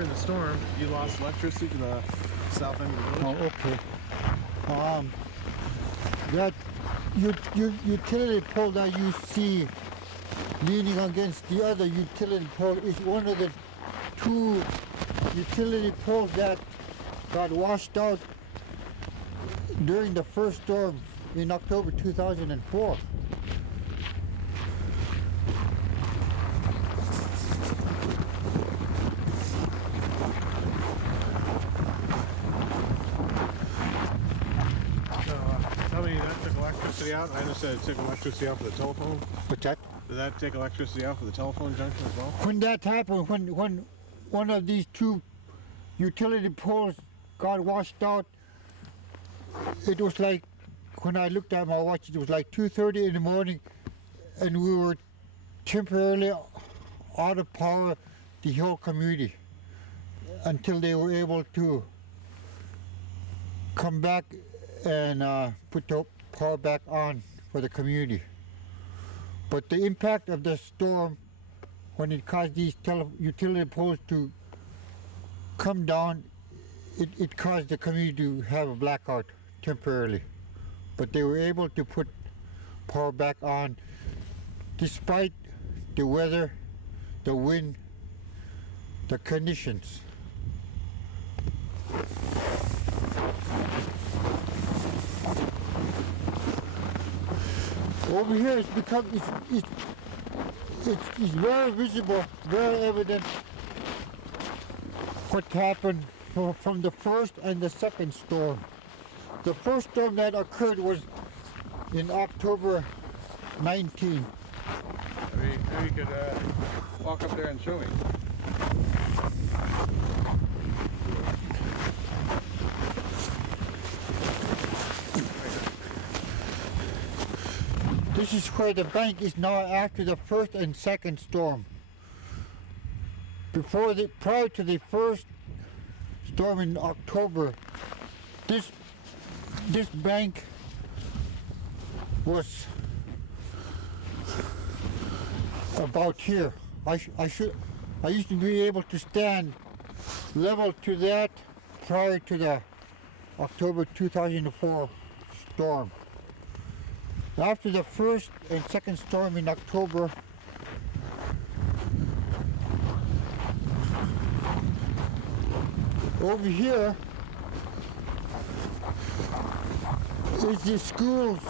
during the storm, you lost electricity to the south end of the village. Oh, okay. That utility pole that you see leaning against the other utility pole is one of the two utility poles that got washed out during the first storm in October 2004. Tell me, that took electricity out? I understand it took electricity out for the telephone. What's that? Did that take electricity out for the telephone junction as well? When that happened, when one of these two utility poles got washed out, it was like, when I looked at my watch, it was like 2:30 in the morning, and we were temporarily out of power, the whole community, until they were able to come back and put the power back on for the community. But the impact of the storm, when it caused these utility poles to come down, it caused the community to have a blackout temporarily. But they were able to put power back on despite the weather, the wind, the conditions. Over here it's become it's very visible, very evident what happened from the first and the second storm. The first storm that occurred was in October 19. Maybe you could walk up there and show me. This is where the bank is now after the first and second storm. Prior to the first storm in October, this bank was about here. I used to be able to stand level to that prior to the October 2004 storm. After the first and second storm in October, over here is the school's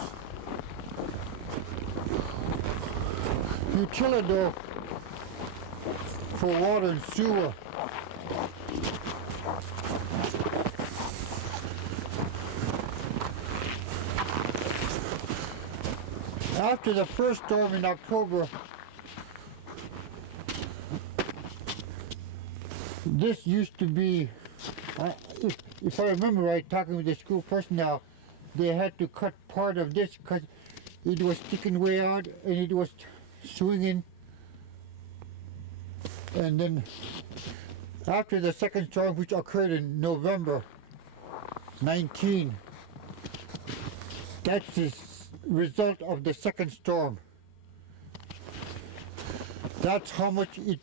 utility for water and sewer. After the first storm in October, this used to be, if I remember right, talking with the school personnel, they had to cut part of this because it was sticking way out and it was swinging. And then after the second storm, which occurred in November 19, that's the result of the second storm. That's how much it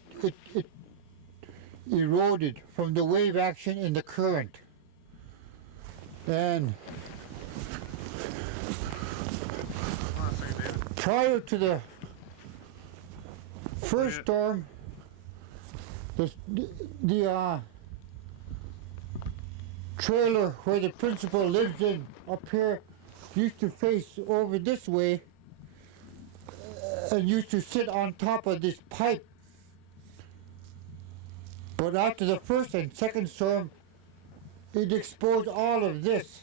eroded from the wave action and the current. And prior to the first storm, the trailer where the principal lives in up here used to face over this way and used to sit on top of this pipe. But after the first and second storm, it exposed all of this.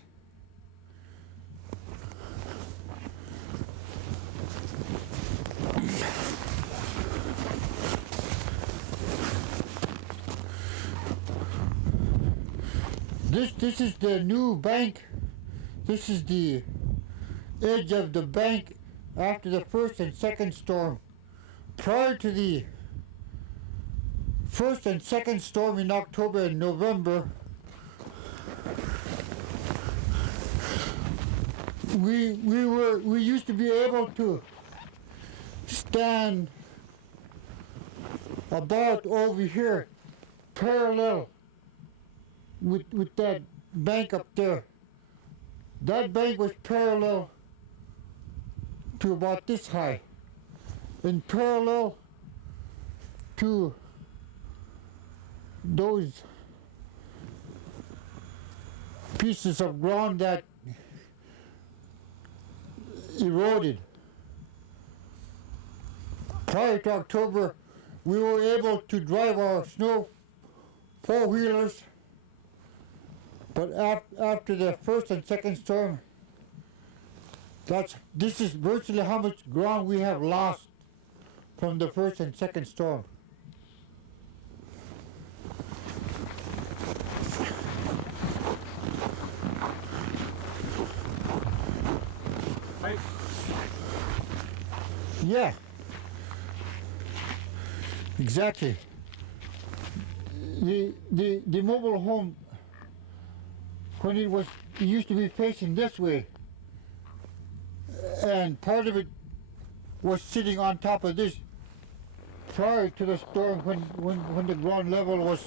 This is the new bank. This is the edge of the bank after the first and second storm. Prior to the first and second storm in October and November, we used to be able to stand about over here parallel with that bank up there. That bank was parallel to about this high, and parallel to those pieces of ground that eroded. Prior to October, we were able to drive our snow four-wheelers, but after the first and second storm, this is virtually how much ground we have lost from the first and second storm. Right. Yeah. Exactly. The mobile home, when it used to be facing this way, and part of it was sitting on top of this prior to the storm when the ground level was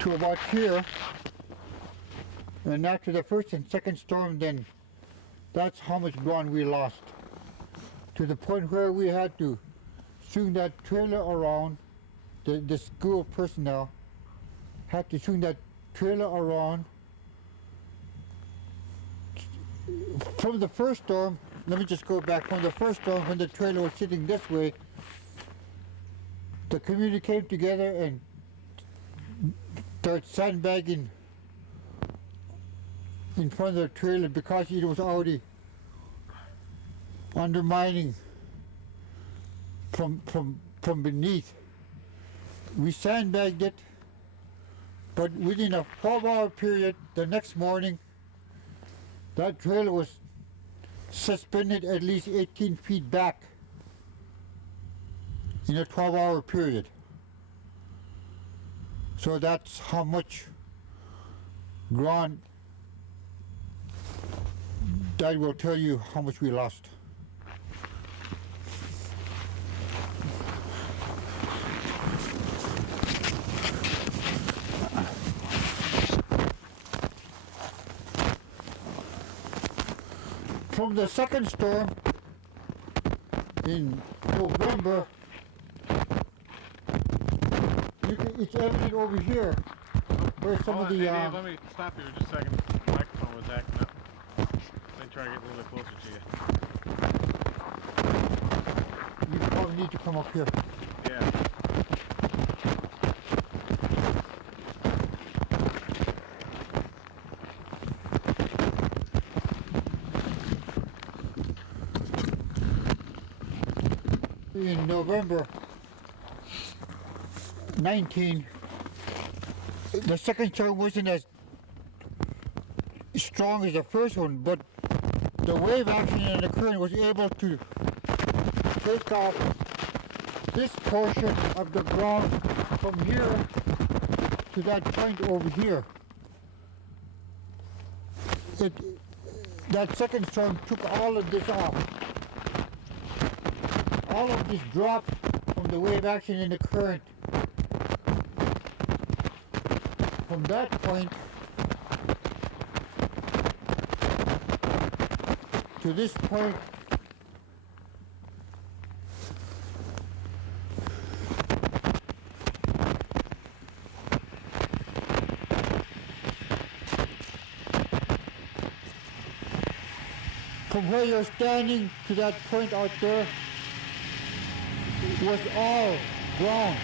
to about here, and after the first and second storm, then that's how much ground we lost, to the point where we had to swing that trailer around. The school personnel had to swing that trailer around. From the first storm, let me just go back. From the first storm, when the trailer was sitting this way, the community came together and started sandbagging in front of the trailer because it was already undermining from beneath. We sandbagged it, but within a 12-hour period, the next morning, that trailer was suspended at least 18 feet back in a 12-hour period. So that's how much ground. That will tell you how much we lost. From the second storm in November, it's evident over here where some of the... Hey Dave, let me stop you for just a second. The microphone was acting up. Let me try to get a little bit closer to you. You probably need to come up here. Yeah. In November 19, the second storm wasn't as strong as the first one, but the wave action and the current was able to take off this portion of the ground from here to that point over here. That second storm took all of this off. All of this dropped from the wave action and the current. From that point to this point, from where you're standing to that point out there, was all ground.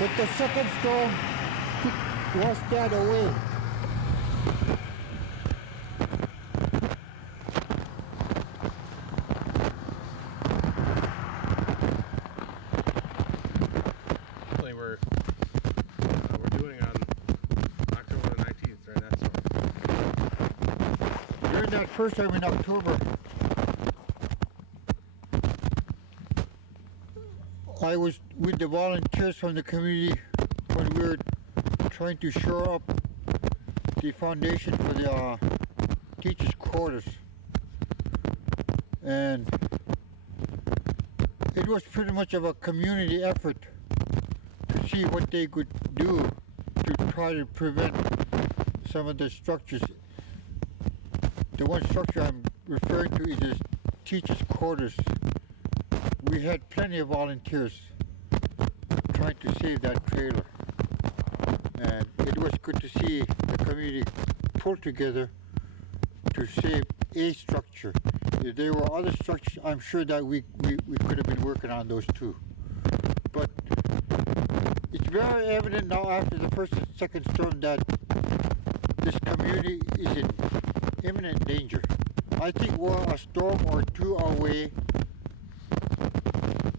But the second storm washed that away. We're doing on October the 19th, right? That's During that first time in October, I was with the volunteers from the community when we were trying to shore up the foundation for the teachers' quarters, and it was pretty much of a community effort to see what they could do to try to prevent some of the structures. The one structure I'm referring to is the teachers' quarters. We had plenty of volunteers trying to save that trailer. And it was good to see the community pull together to save a structure. If there were other structures, I'm sure that we could have been working on those too. But it's very evident now after the first and second storm that this community is in imminent danger. I think we're a storm or two away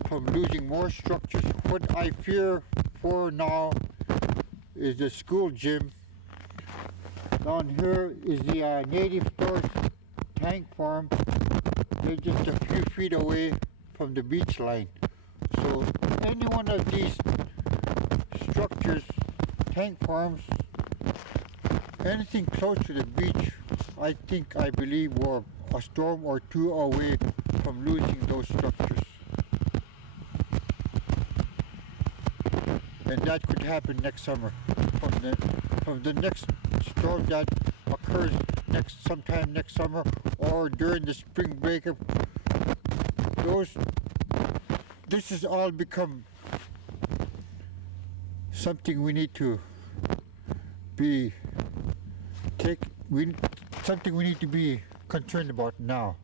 from losing more structures. What I fear for now is the school gym. Down here is the native storage tank farm. They're just a few feet away from the beach line. So any one of these structures, tank farms, anything close to the beach, I believe we're a storm or two away from losing those structures. And that could happen next summer. From the next storm that occurs sometime next summer or during the spring breakup, this has all become something we need to be concerned about now.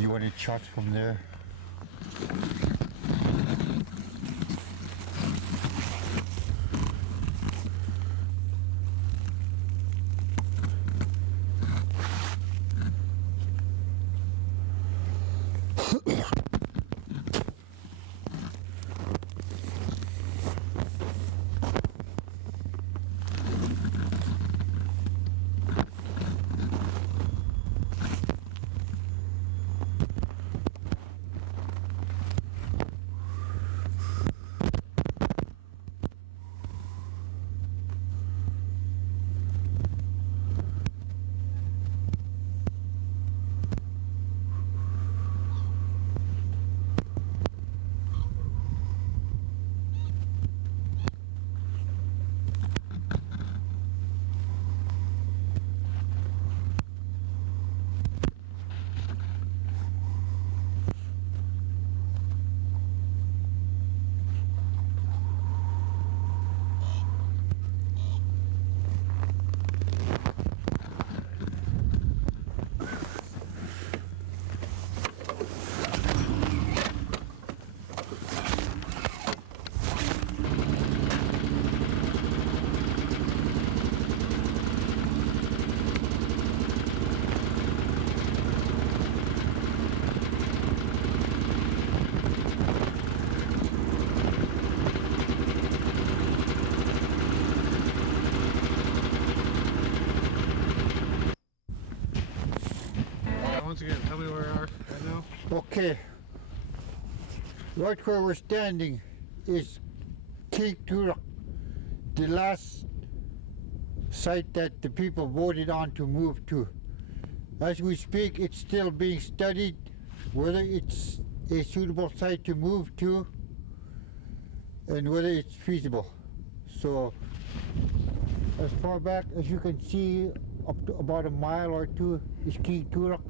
You want any shots from there? again. Tell me where we are right now. Okay. Right where we're standing is King Toolik, the last site that the people voted on to move to. As we speak, it's still being studied whether it's a suitable site to move to and whether it's feasible. So as far back as you can see, up to about a mile or two is King Toolik.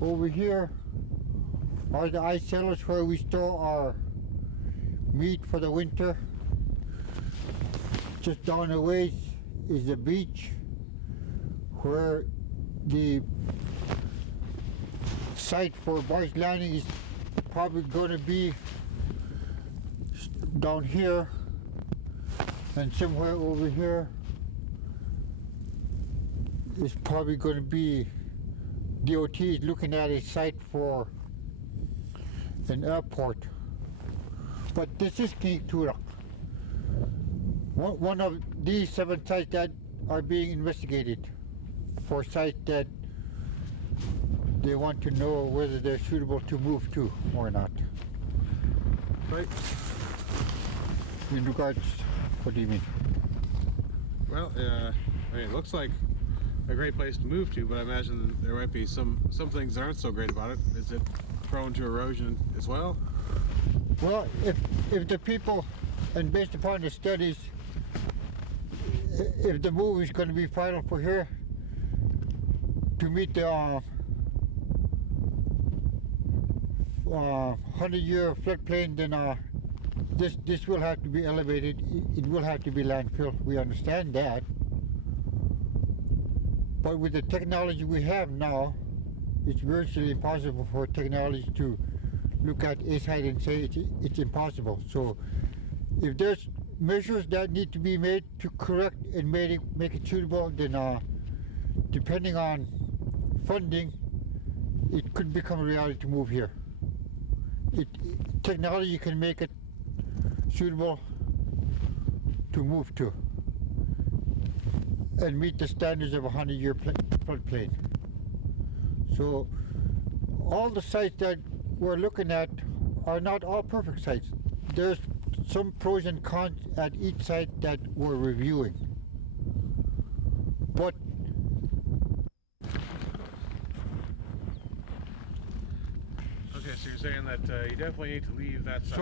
Over here are the ice cellars where we store our meat for the winter. Just down the ways is the beach where the site for barge landing is probably going to be down here, and somewhere over here is probably going to be DOT is looking at a site for an airport. But this is King Toolik, one of these 7 sites that are being investigated for sites that they want to know whether they're suitable to move to or not. Right. In regards, what do you mean? Well, I mean, it looks like a great place to move to, but I imagine there might be some things that aren't so great about it. Is it prone to erosion as well? Well, if the people, and based upon the studies, if the move is going to be final for here to meet the 100-year floodplain, then this will have to be elevated. It will have to be landfill. We understand that. But with the technology we have now, it's virtually impossible for technology to look at a site and say it's impossible. So if there's measures that need to be made to correct and make it suitable, then depending on funding, it could become a reality to move here. Technology can make it suitable to move to and meet the standards of a 100-year floodplain. So all the sites that we're looking at are not all perfect sites. There's some pros and cons at each site that we're reviewing. But Okay, so you're saying that you definitely need to leave that site.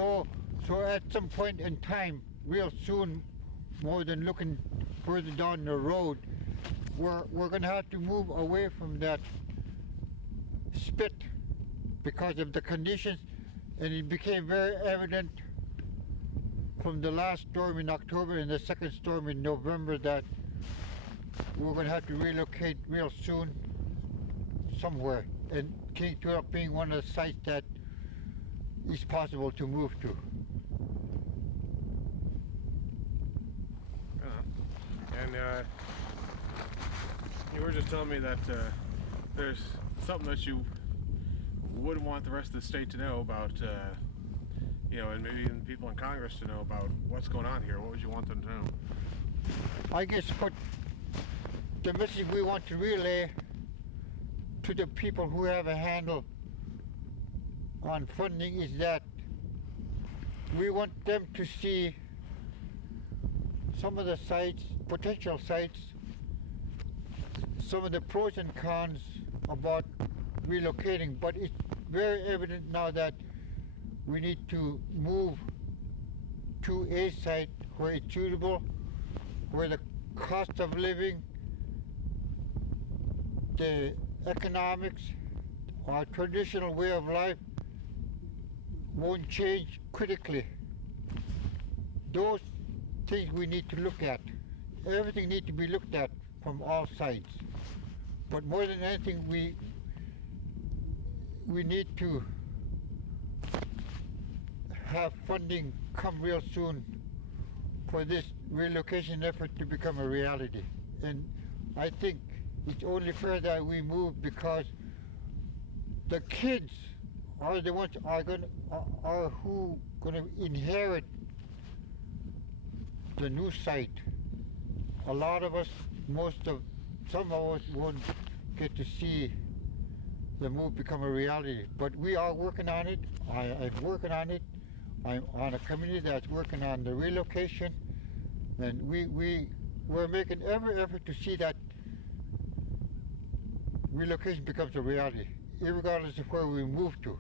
So at some point in time, real soon, more than looking further down the road, we're going to have to move away from that spit because of the conditions, and it became very evident from the last storm in October and the second storm in November that we're going to have to relocate real soon somewhere, and King Toolik being one of the sites that is possible to move to. And you were just telling me that there's something that you wouldn't want the rest of the state to know about, and maybe even people in Congress to know about what's going on here. What would you want them to know? I guess what the message we want to relay to the people who have a handle on funding is that we want them to see some of the sites, potential sites, some of the pros and cons about relocating, but it's very evident now that we need to move to a site where it's suitable, where the cost of living, the economics, our traditional way of life won't change critically. Those things we need to look at. Everything needs to be looked at from all sides. But more than anything, we need to have funding come real soon for this relocation effort to become a reality. And I think it's only fair that we move because the kids are the ones who gonna inherit the new site. A lot of us, some of us won't get to see the move become a reality. But we are working on it. I'm working on it. I'm on a committee that's working on the relocation, and we're making every effort to see that relocation becomes a reality, irregardless of where we move to.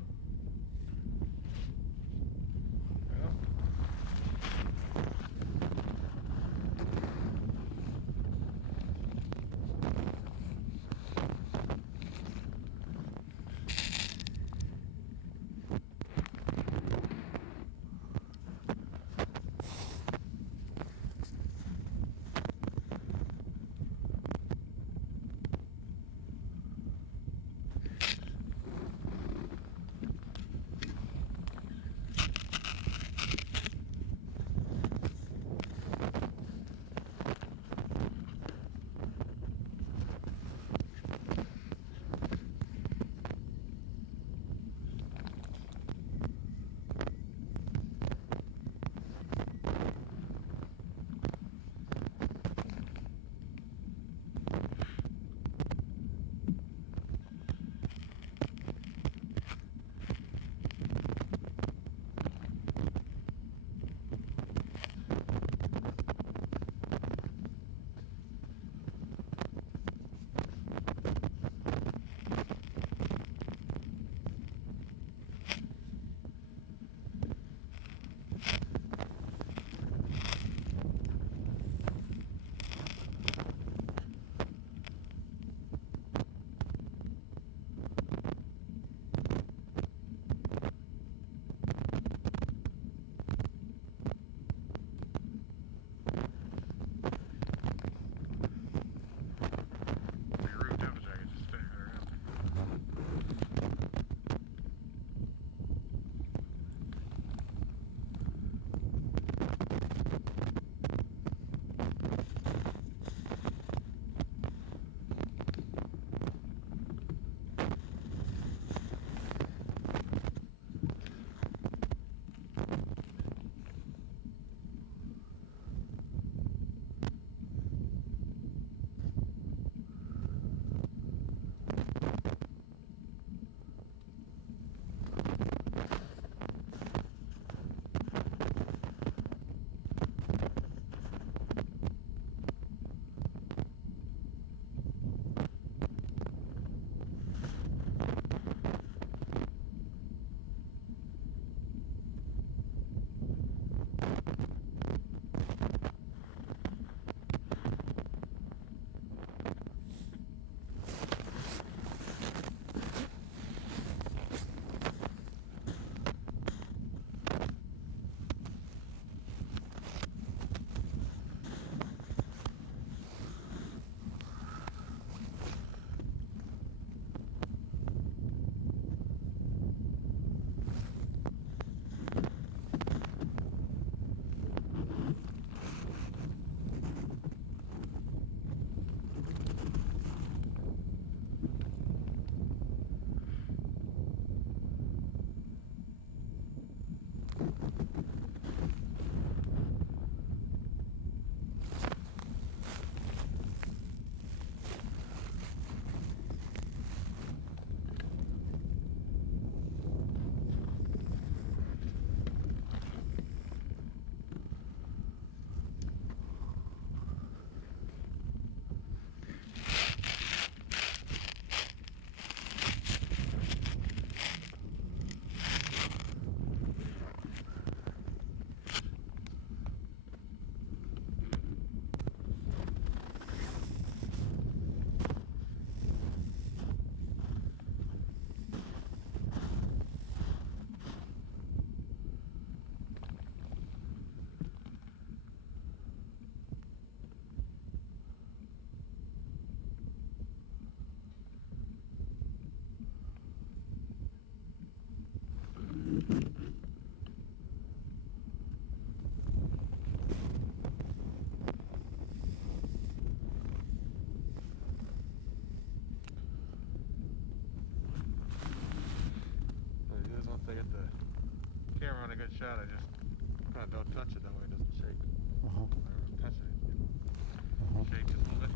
camera on a good shot, I just kind of don't touch it, that way it doesn't shake. Uh-huh. Whenever I touch it, it shakes a little bit.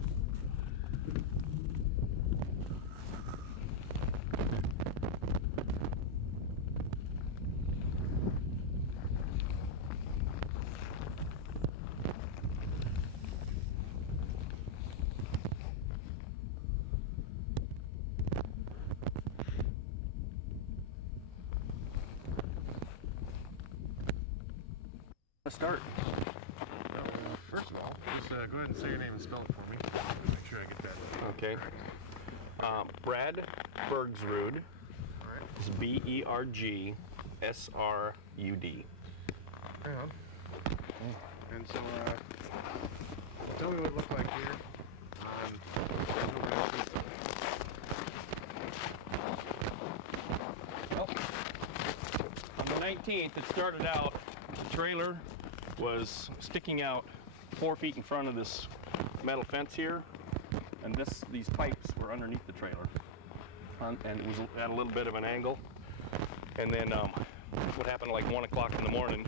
start? First of all, just go ahead and say your name and spell it for me. Make sure I get that. Okay. Brad Bergrud. All right. It's Bergsrud. Right on. And so, tell me what it looked like here on Well, on the 19th, it started out, the trailer was sticking out 4 feet in front of this metal fence here, and these pipes were underneath the trailer, and it was at a little bit of an angle. And then what happened, like 1 o'clock in the morning,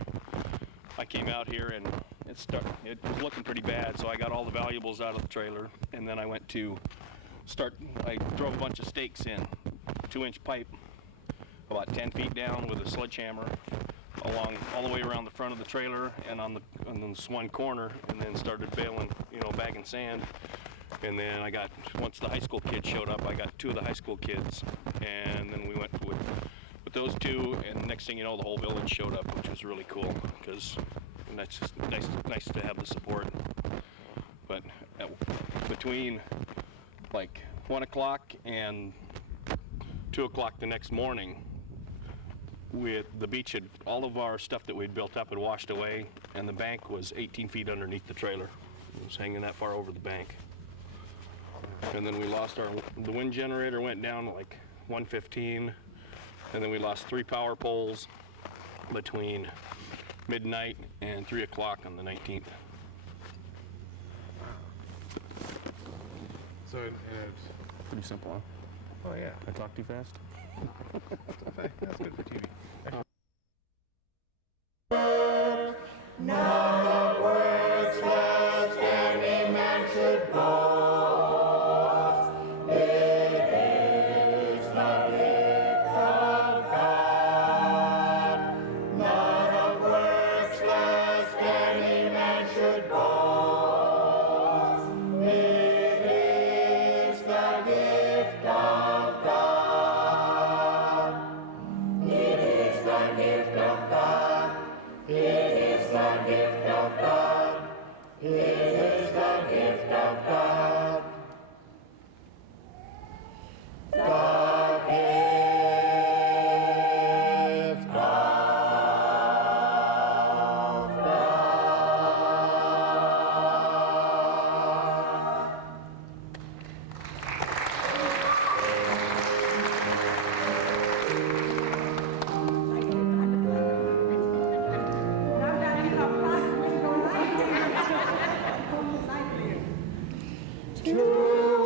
I came out here and it was looking pretty bad, so I got all the valuables out of the trailer, and then I went to I drove a bunch of stakes in, 2-inch pipe, about 10 feet down with a sledgehammer, all the way around the front of the trailer and on this one corner, and then started baling, bagging sand. And then once the high school kids showed up, I got 2 of the high school kids, and then we went with those 2, and the next thing you know, the whole village showed up, which was really cool, because that's just nice to have the support. But between like 1 o'clock and 2 o'clock the next morning, with the beach all of our stuff that we'd built up had washed away, and the bank was 18 feet underneath the trailer. It was hanging that far over the bank. And then we lost the wind generator went down at like 1:15, and then we lost 3 power poles between midnight and 3 o'clock on the 19th. So it's Pretty simple, huh? oh yeah, I talk too fast? that's good for TV. None of words lest any man should boast. It is the gift of God. None of words lest any man should boast. It is the gift of God. It is the gift of God. It is the gift of God. It is the gift of God. The gift of God. To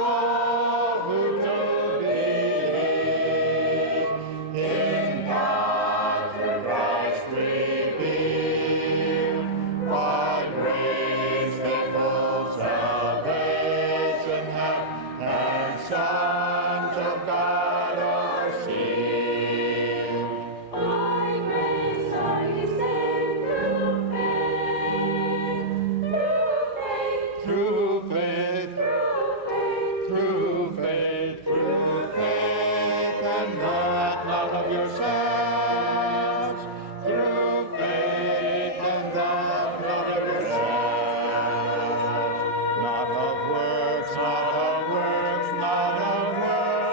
all who do believe in God through Christ revealed, by grace they full salvation have, and sons of God are sealed. By grace are ye saved through faith, Through faith, and not of yourselves. Through faith, and that not of yourselves. Not of works, not of works, not of works.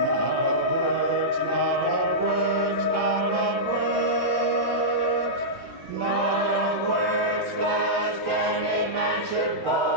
Not of works, not of works, not of works. Not of works, lest any man should boast.